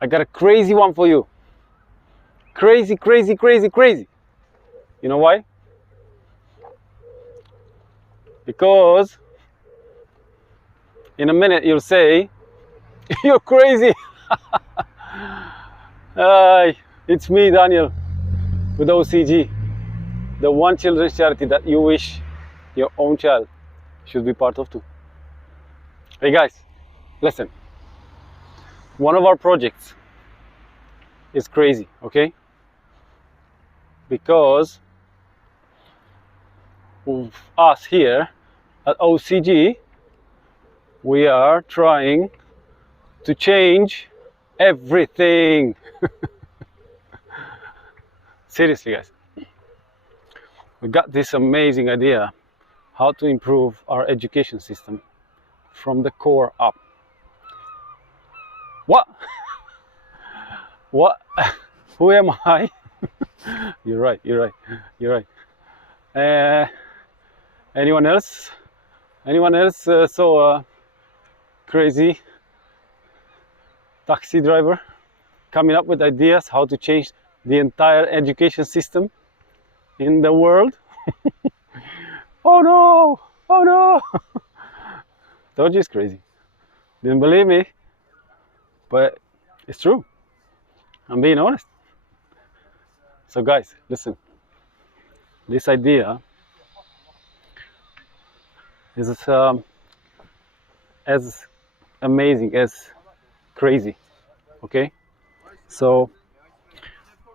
I got a crazy one for you. Crazy, crazy, crazy, crazy. You know why? Because in a minute you'll say, you're crazy. It's me, Daniel, with OCG, the one children's charity that you wish your own child should be part of too. Hey guys, listen. One of our projects is crazy, okay? Because us here at OCG, we are trying to change everything. Seriously, guys. We got this amazing idea how to improve our education system from the core up. What? What? Who am I? You're right, you're right, you're right. Anyone else? Anyone else saw a crazy taxi driver coming up with ideas how to change the entire education system in the world? Oh no! Oh no! Told you it's crazy. Didn't believe me, but it's true. I'm being honest. So guys, listen. This idea is as amazing as crazy. Okay? So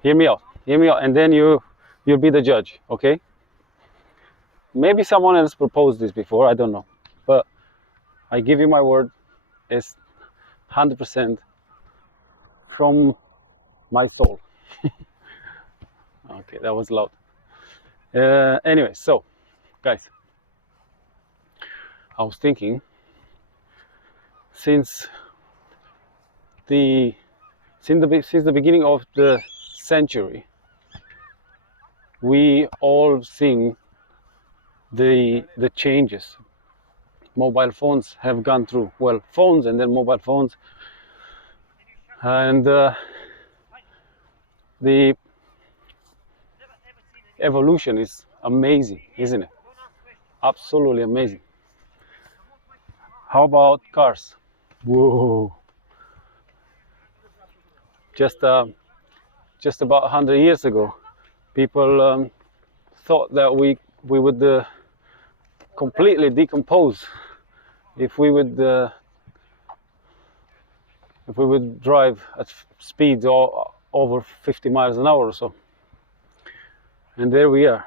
hear me out, and then you'll be the judge. Okay? Maybe someone else proposed this before, I don't know, but I give you my word, it's 100% from my soul. Okay, that was loud. Anyway, so guys, I was thinking, since the beginning of the century, we all seen the changes mobile phones have gone through. Well, phones and then mobile phones, and the evolution is amazing, isn't it? Absolutely amazing. How about cars? Whoa! Just about 100 years ago, people thought that we would completely decompose if we would drive at speeds over 50 miles an hour or so. And there we are.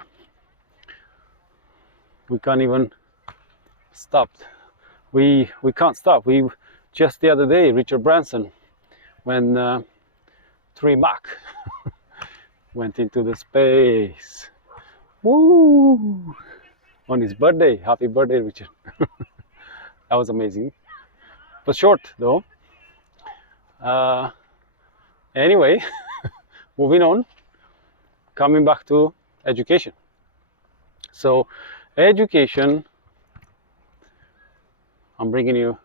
We can't even stop. We can't stop. We just the other day, Richard Branson, when 3 Mach went into the space. Woo! On his birthday. Happy birthday, Richard. That was amazing. But short though. Anyway, moving on. Coming back to education. So, education, I'm bringing you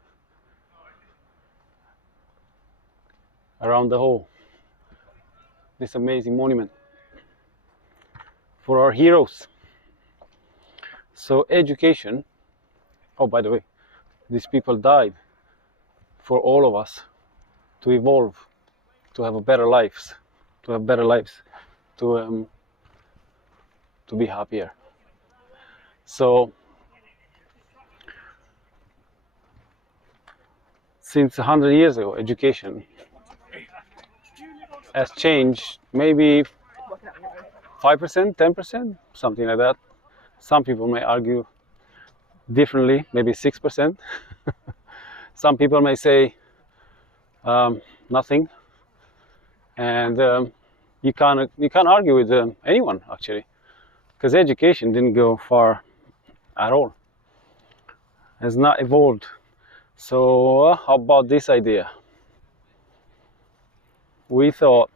around the whole, this amazing monument for our heroes. So education, oh, by the way, these people died for all of us to evolve, to have better lives, to be happier. So since 100 years ago, education has changed maybe 5%, 10%, something like that. Some people may argue differently, maybe 6%. Some people may say nothing, and you can't argue with anyone actually, because education didn't go far at all, has not evolved. So how about this idea? We thought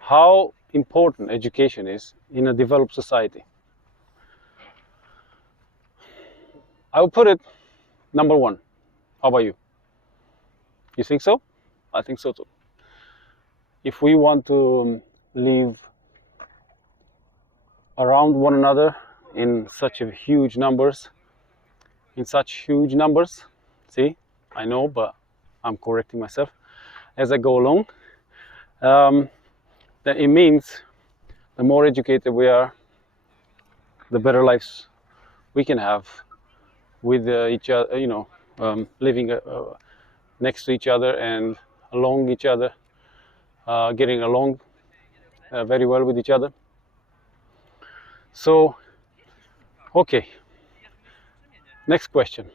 how important education is in a developed society. I would put it number one. How about you? You think so? I think so too. If we want to live around one another in such huge numbers, see, I know, but I'm correcting myself as I go along, then it means the more educated we are, the better lives we can have with each other, living next to each other and along each other, getting along very well with each other. So, okay, next question.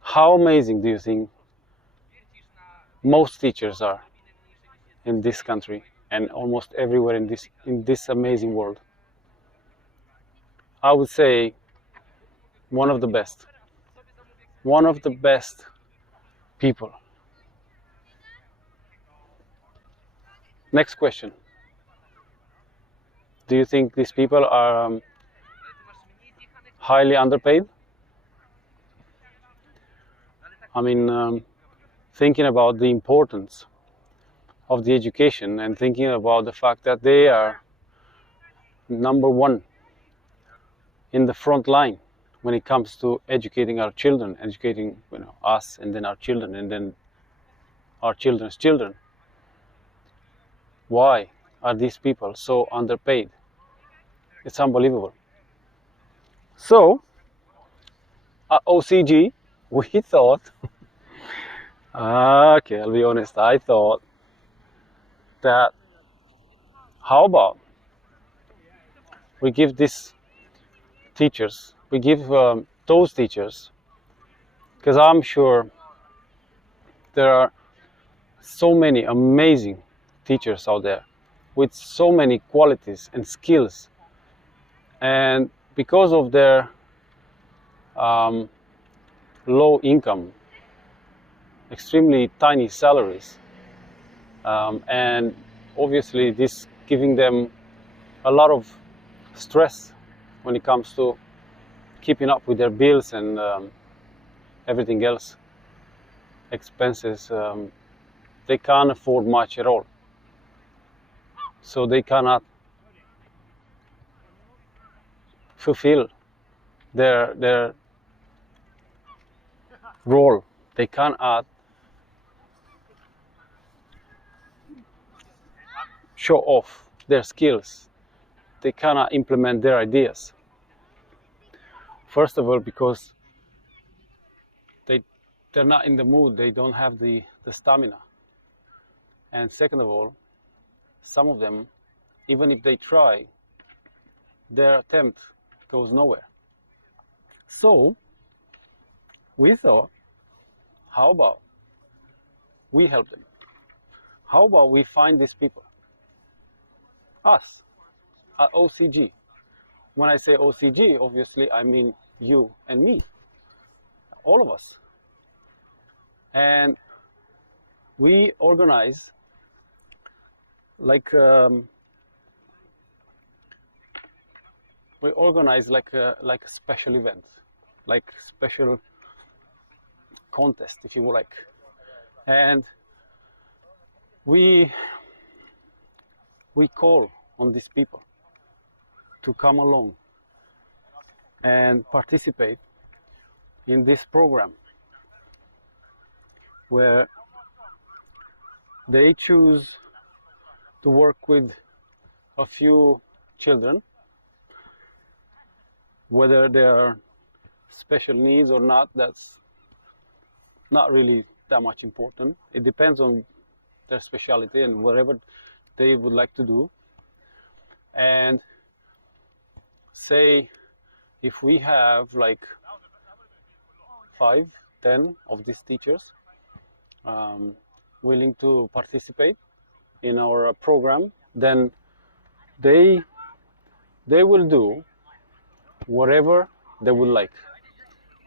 How amazing do you think most teachers are in this country and almost everywhere in this amazing world? I would say one of the best people. Next question. Do you think these people are highly underpaid? I mean, thinking about the importance of the education and thinking about the fact that they are number one in the front line when it comes to educating our children, educating us, and then our children, and then our children's children. Why are these people so underpaid? It's unbelievable. So at OCG, we thought, okay, I'll be honest, I thought that how about we give these teachers, we give those teachers, because I'm sure there are so many amazing teachers out there with so many qualities and skills, and because of their low income, extremely tiny salaries, and obviously this giving them a lot of stress when it comes to keeping up with their bills and everything else, expenses, they can't afford much at all, so they cannot fulfill their role. They cannot show off their skills. They cannot implement their ideas. First of all, because they're not in the mood, they don't have the stamina. And second of all, some of them, even if they try, their attempt goes nowhere. So we thought, how about we help them? How about we find these people? Us, at OCG. When I say OCG, obviously I mean you and me, all of us. And we organize like a special event, like special contest, if you would like. And we call on these people to come along and participate in this program where they choose to work with a few children, whether they are special needs or not, that's not really that much important. It depends on their specialty and whatever they would like to do. And say if we have like 5, 10 of these teachers willing to participate in our program, then they will do whatever they would like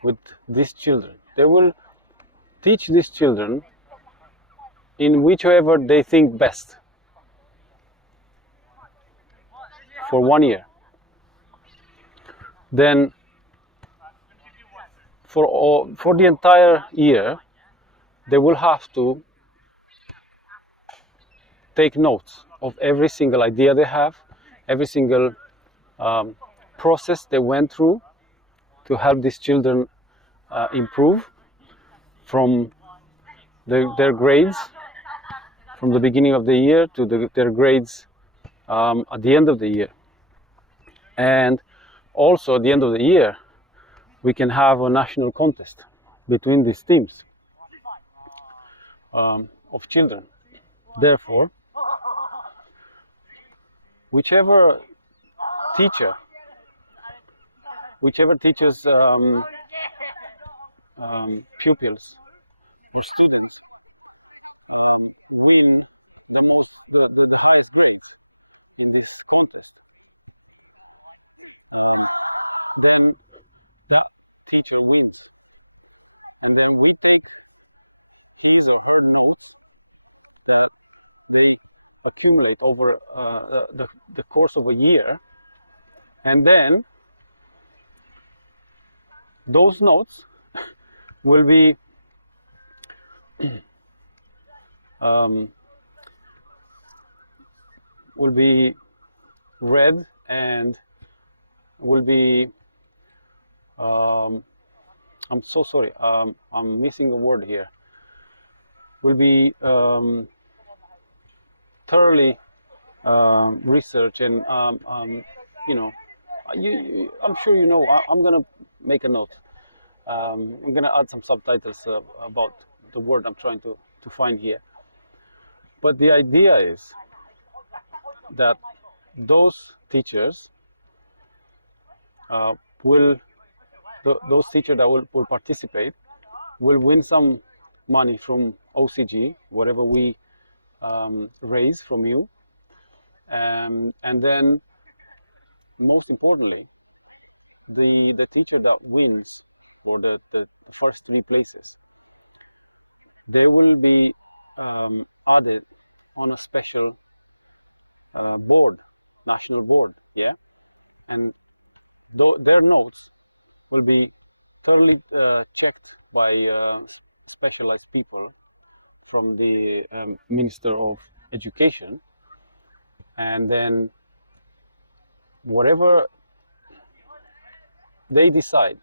with these children. They will teach these children in whichever they think best for 1 year. Then for the entire year, they will have to take notes of every single idea they have, every single process they went through to help these children improve from their grades from the beginning of the year to their grades at the end of the year. And also at the end of the year, we can have a national contest between these teams of children. Therefore, whichever teacher, teaches pupils or students winning the highest grade in this contest, then that teacher wins. And then we take these or her notes that they accumulate over the course of a year, and then those notes will be read and will be I'm so sorry, I'm missing a word here, will be thoroughly researched and you know, I'm sure you know, I'm gonna make a note. I'm gonna add some subtitles about the word I'm trying to find here. But the idea is that those teachers those teachers that will participate will win some money from OCG, whatever we raise from you, and then most importantly, the teacher that wins for the first 3 places, they will be added on a special board, national board, yeah, and their notes will be thoroughly checked by specialized people from the Minister of Education, and then whatever they decide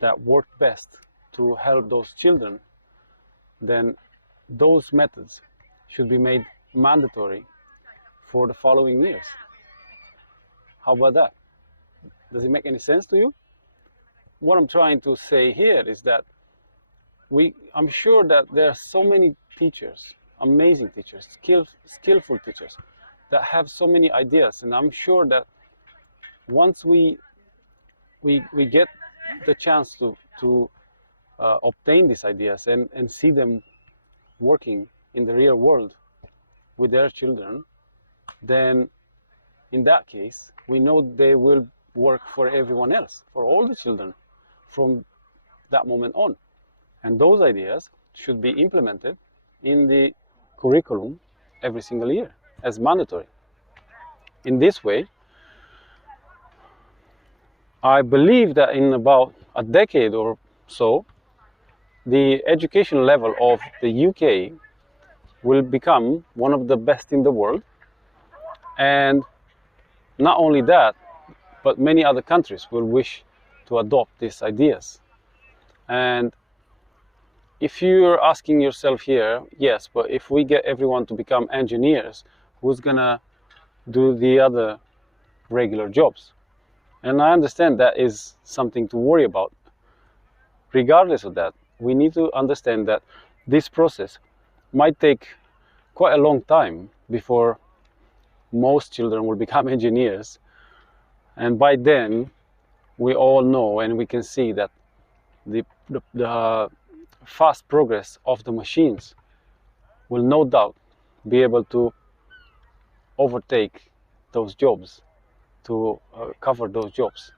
that worked best to help those children, then those methods should be made mandatory for the following years. How about that? Does it make any sense to you? What I'm trying to say here is that I'm sure that there are so many teachers, amazing teachers, skillful teachers, that have so many ideas, and I'm sure that once we get the chance to obtain these ideas and see them working in the real world with their children, then in that case, we know they will work for everyone else, for all the children from that moment on. And those ideas should be implemented in the curriculum every single year as mandatory. In this way, I believe that in about a decade or so, the education level of the UK will become one of the best in the world. And not only that, but many other countries will wish to adopt these ideas. And if you're asking yourself here, yes, but if we get everyone to become engineers, who's gonna do the other regular jobs? And I understand that is something to worry about. Regardless of that, we need to understand that this process might take quite a long time before most children will become engineers. And by then, we all know and we can see that the fast progress of the machines will no doubt be able to overtake those jobs, to cover those jobs,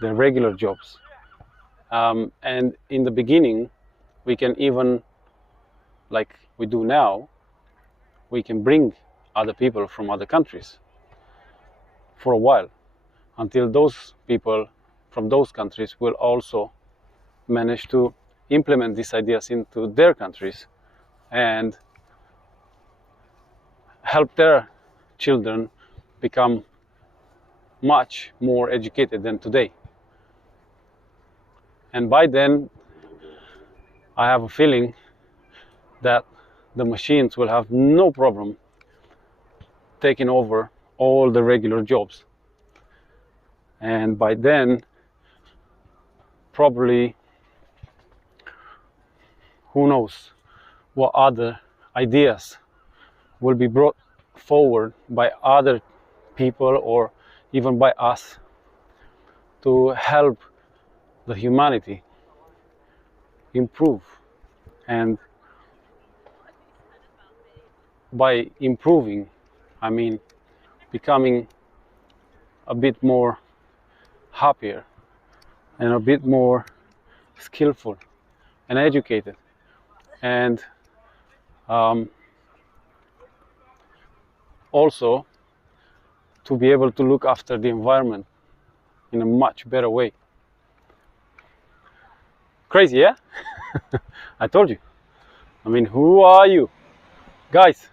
the regular jobs. And in the beginning, we can even, like we do now, we can bring other people from other countries for a while, until those people from those countries will also manage to implement these ideas into their countries, and help their children become much more educated than today. And by then, I have a feeling that the machines will have no problem taking over all the regular jobs. And by then, probably, who knows what other ideas will be brought forward by other people or even by us to help the humanity improve. And by improving, I mean becoming a bit more happier and a bit more skillful and educated, and also to be able to look after the environment in a much better way. Crazy, yeah? I told you. I mean, who are you? Guys,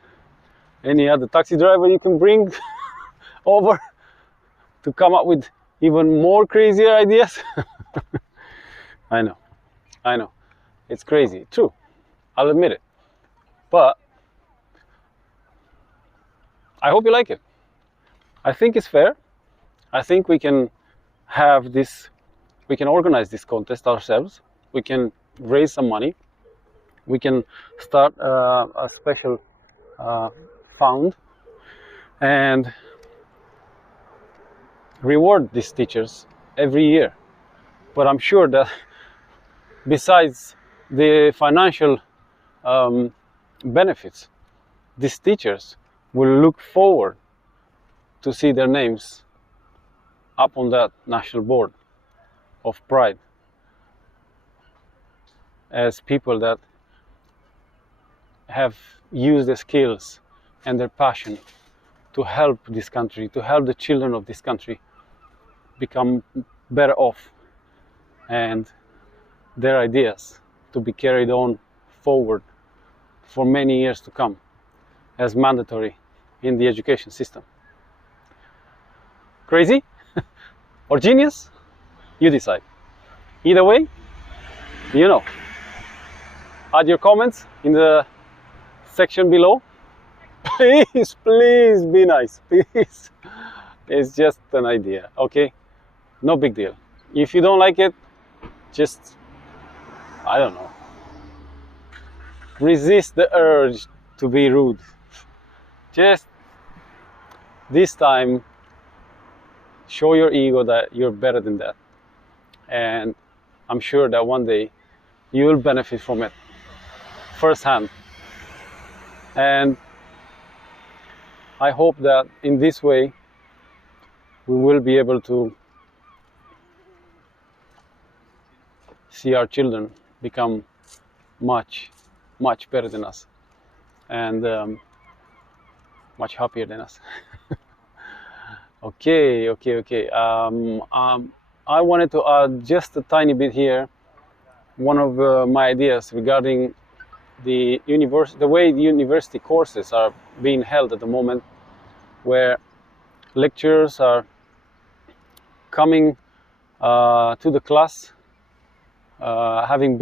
any other taxi driver you can bring over to come up with even more crazier ideas? I know. It's crazy. True. I'll admit it. But I hope you like it. I think it's fair. I think we can have this, we can organize this contest ourselves. We can raise some money. We can start a special fund and reward these teachers every year. But I'm sure that besides the financial benefits, these teachers will look forward to see their names up on that national board of pride as people that have used their skills and their passion to help this country, to help the children of this country become better off, and their ideas to be carried on forward for many years to come as mandatory in the education system. Crazy or genius? You decide. Either way, you know. Add your comments in the section below. Please be nice, please. It's just an idea, okay? No big deal. If you don't like it, just, I don't know, resist the urge to be rude. Just this time, show your ego that you're better than that. And I'm sure that one day you will benefit from it firsthand. And I hope that in this way we will be able to see our children become much better than us, and much happier than us. Okay. I wanted to add just a tiny bit here. One of my ideas regarding the way the university courses are being held at the moment, where lecturers are coming to the class, having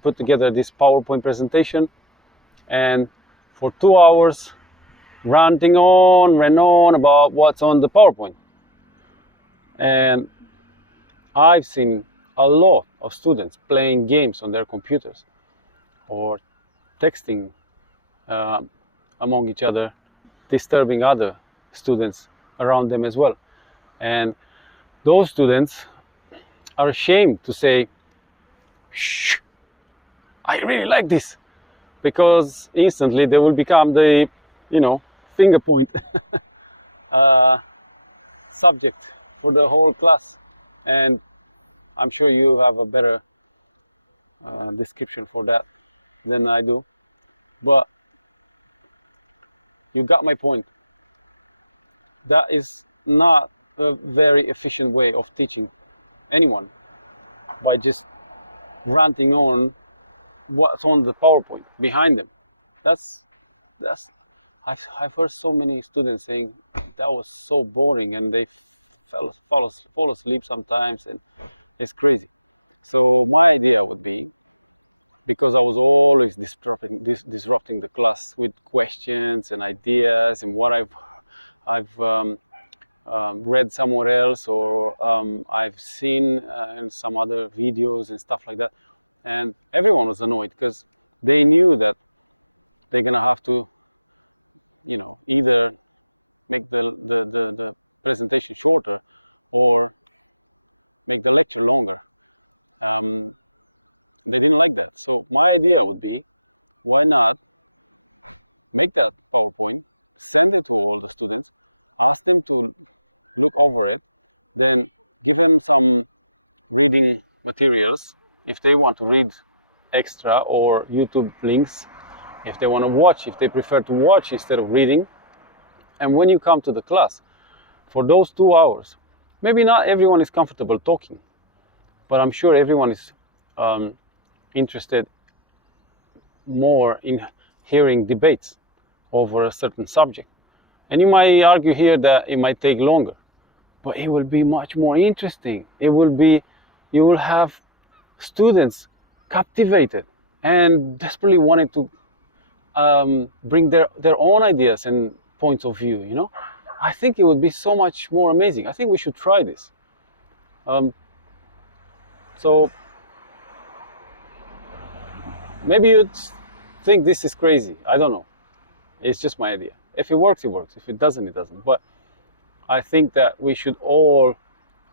put together this PowerPoint presentation, and for 2 hours ranting on about what's on the PowerPoint. And I've seen a lot of students playing games on their computers or texting among each other, disturbing other students around them as well. And those students are ashamed to say, "Shh, I really like this," because instantly they will become the, finger point subject for the whole class. And I'm sure you have a better description for that than I do, but you got my point. That is not a very efficient way of teaching anyone, by just ranting on what's on the PowerPoint behind them. That's I've heard so many students saying that was so boring, and they fall asleep sometimes, and it's crazy. So my idea would be, because I was always disrupting the class with questions and ideas and what I've read somewhere else, or I've seen some other videos and stuff like that. And everyone was annoyed because they knew that they're gonna have to, either make the presentation shorter or make the lecture longer. Um, they didn't like that. So my idea would be, why not make that PowerPoint, send it to all the students, ask them to look over it, then give them some reading materials if they want to read extra, or YouTube links if they want to watch, if they prefer to watch instead of reading. And when you come to the class for those 2 hours, maybe not everyone is comfortable talking, but I'm sure everyone is interested more in hearing debates over a certain subject. And you might argue here that it might take longer, but it will be much more interesting. You will have students captivated and desperately wanting to bring their own ideas and points of view. I think it would be so much more amazing. I think we should try this. So maybe you'd think this is crazy. I don't know. It's just my idea. If it works, it works. If it doesn't, it doesn't. But I think that we should all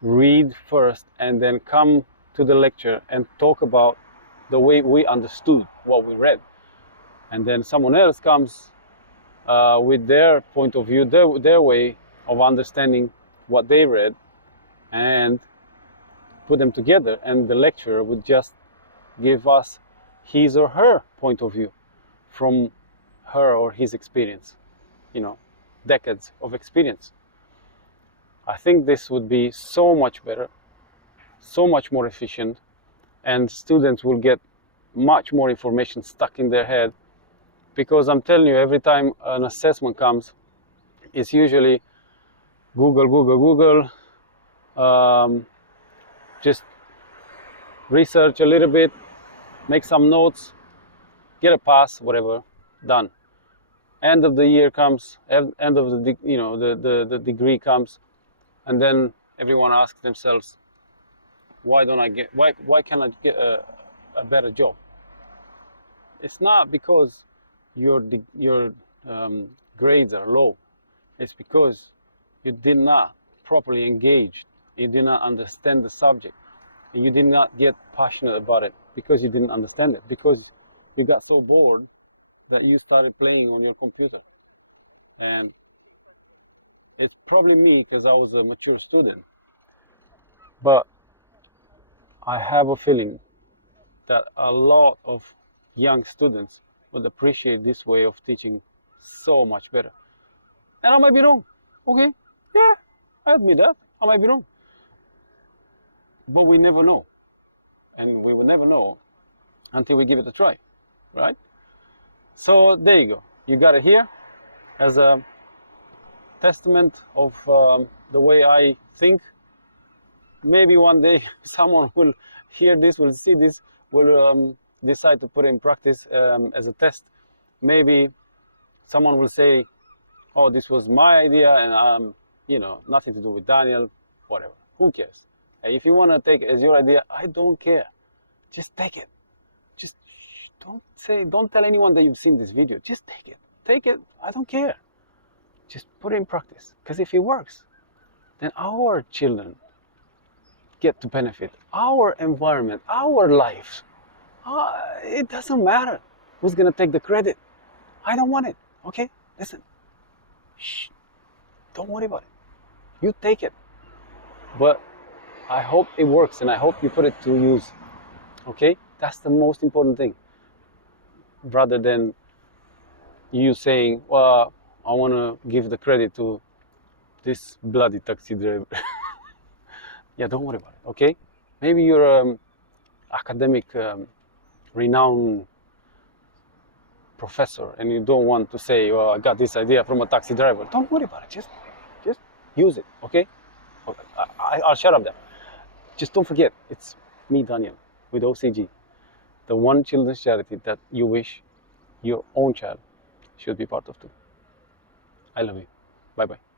read first and then come to the lecture and talk about the way we understood what we read. And then someone else comes with their point of view, their way of understanding what they read, and put them together. And the lecturer would just give us his or her point of view from her or his experience, decades of experience. I think this would be so much better, so much more efficient, and students will get much more information stuck in their head. Because I'm telling you, every time an assessment comes, it's usually Google, just research a little bit, make some notes, get a pass, whatever, done. End of the year comes, end of the degree comes, and then everyone asks themselves, why can't I get a better job? It's not because your grades are low. It's because you did not properly engage. You did not understand the subject, and you did not get passionate about it because you didn't understand it, because you got so bored that you started playing on your computer. And it's probably me, because I was a mature student, but I have a feeling that a lot of young students would appreciate this way of teaching so much better. And I might be wrong. Okay, yeah, I admit that. I might be wrong. But we never know. And we will never know until we give it a try, right? So there you go. You got it here as a testament of the way I think. Maybe one day someone will hear this, will see this, will decide to put it in practice as a test. Maybe someone will say, oh, this was my idea, and nothing to do with Daniel, whatever. Who cares? If you want to take it as your idea, I don't care. Just take it. Just don't tell anyone that you've seen this video. Just take it. Take it. I don't care. Just put it in practice. Because if it works, then our children get to benefit. Our environment, our life. It doesn't matter who's going to take the credit. I don't want it. Okay? Listen. Shh. Don't worry about it. You take it. But I hope it works, and I hope you put it to use. Okay? That's the most important thing. Rather than you saying, well, I want to give the credit to this bloody taxi driver. Yeah, don't worry about it, okay? Maybe you're academic renowned professor and you don't want to say, well, I got this idea from a taxi driver, don't worry about it. Just use it, okay? I'll shut up there. Just don't forget, it's me, Daniel, with OCG, the one children's charity that you wish your own child should be part of too. I love you. Bye-bye.